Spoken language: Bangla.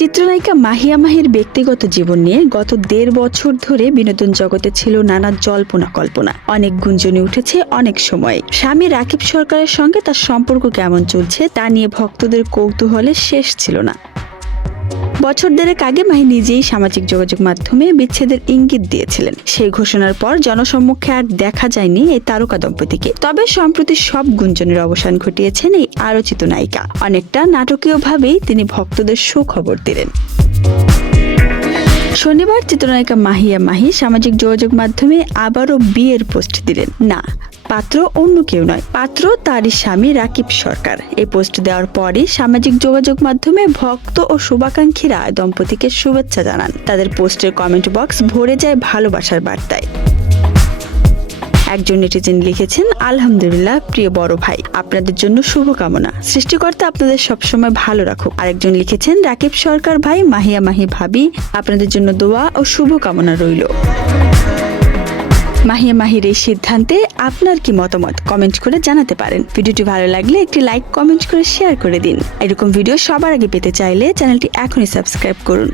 চিত্রনায়িকা মাহিয়া মাহির ব্যক্তিগত জীবন নিয়ে গত ১.৫ বছর ধরে বিনোদন জগতে ছিল নানা জল্পনা কল্পনা। অনেক গুঞ্জনে উঠেছে অনেক সময়। স্বামী রাকিব সরকারের সঙ্গে তার সম্পর্ক কেমন চলছে তা নিয়ে ভক্তদের কৌতূহলের শেষ ছিল না। বছর দেড়েক আগে মাহি নিজেই সামাজিক যোগাযোগ মাধ্যমে বিচ্ছেদের ইঙ্গিত দিয়েছিলেন। সেই ঘোষণার পর জনসম্মুখে আর দেখা যায়নি এই তারকা দম্পতিকে। তবে সম্প্রতি সব গুঞ্জনের অবসান ঘটিয়েছেন এই আলোচিত নায়িকা। অনেকটা নাটকীয়ভাবেই তিনি ভক্তদের সুখবর দিলেন। শনিবার চিত্রনায়িকা মাহিয়া মাহি সামাজিক যোগাযোগ মাধ্যমে আবারও বিয়ের পোস্ট দিলেন। না, পাত্র অন্য কেউ নয়, পাত্র তারই স্বামী রাকিব সরকার। এই পোস্ট দেওয়ার পরই সামাজিক যোগাযোগ মাধ্যমে ভক্ত ও শুভাকাঙ্ক্ষীরা দম্পতিকে শুভেচ্ছা জানান। তাদের পোস্টের কমেন্ট বক্স ভরে যায় ভালোবাসার বার্তায়। একজন নেটিজেন লিখেছেন, আলহামদুলিল্লাহ প্রিয় বড় ভাই, আপনাদের জন্য শুভকামনা, সৃষ্টিকর্তা আপনাদের সবসময় ভালো রাখুক। আরেকজন লিখেছেন, রাকিব সরকার ভাই, মাহিয়া মাহি ভাবি, আপনাদের জন্য দোয়া ও শুভকামনা রইল। মাহিয়া মাহির এই সিদ্ধান্তে আপনার কি মতামত কমেন্ট করে জানাতে পারেন। ভিডিওটি ভালো লাগলে একটি লাইক, কমেন্ট করে শেয়ার করে দিন। এরকম ভিডিও সবার আগে পেতে চাইলে চ্যানেলটি এখনই সাবস্ক্রাইব করুন।